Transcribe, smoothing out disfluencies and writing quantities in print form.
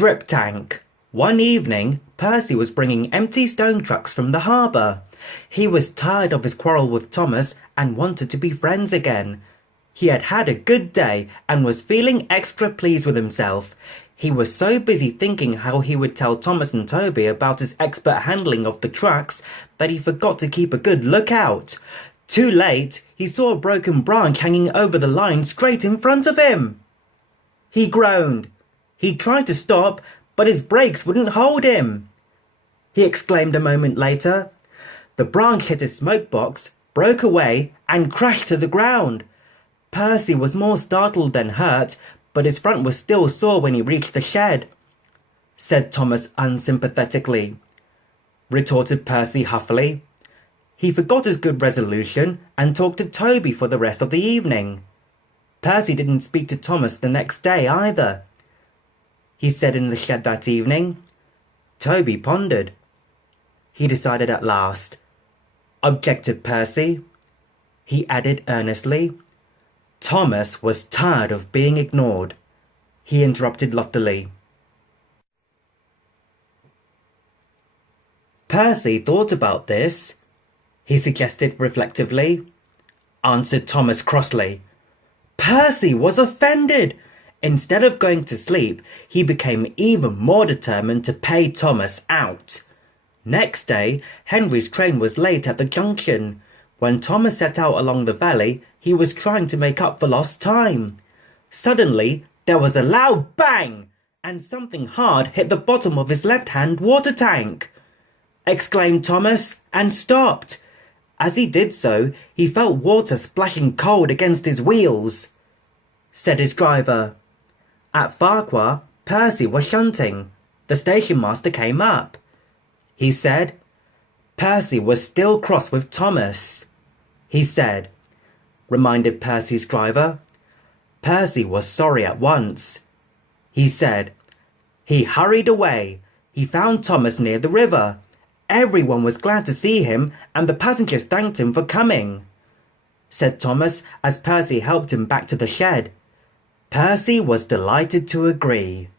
Drip-Tank. One evening, Percy was bringing empty stone trucks from the harbour. He was tired of his quarrel with Thomas and wanted to be friends again. He had had a good day and was feeling extra pleased with himself. He was so busy thinking how he would tell Thomas and Toby about his expert handling of the trucks that he forgot to keep a good lookout. Too late, he saw a broken branch hanging over the line straight in front of him. He groaned. He tried to stop, but his brakes wouldn't hold him. He exclaimed a moment later. The branch hit his smoke box, broke away, and crashed to the ground. Percy was more startled than hurt, but his front was still sore when he reached the shed, said Thomas unsympathetically. Retorted Percy huffily. He forgot his good resolution and talked to Toby for the rest of the evening. Percy didn't speak to Thomas the next day either. He said in the shed that evening. Toby pondered. He decided at last. Objected Percy. He added earnestly. Thomas was tired of being ignored. He interrupted loftily. Percy thought about this, he suggested reflectively. Answered Thomas crossly. Percy was offended. Instead of going to sleep, he became even more determined to pay Thomas out. Next day, Henry's train was late at the junction. When Thomas set out along the valley, he was trying to make up for lost time. Suddenly, there was a loud bang, and something hard hit the bottom of his left-hand water tank. Exclaimed Thomas, and stopped. As he did so, he felt water splashing cold against his wheels, said his driver. At Farquhar, Percy was shunting. The station master came up. He said, Percy was still cross with Thomas. He said, reminded Percy's driver. Percy was sorry at once. He said, he hurried away. He found Thomas near the river. Everyone was glad to see him, and the passengers thanked him for coming, said Thomas as Percy helped him back to the shed. Percy was delighted to agree.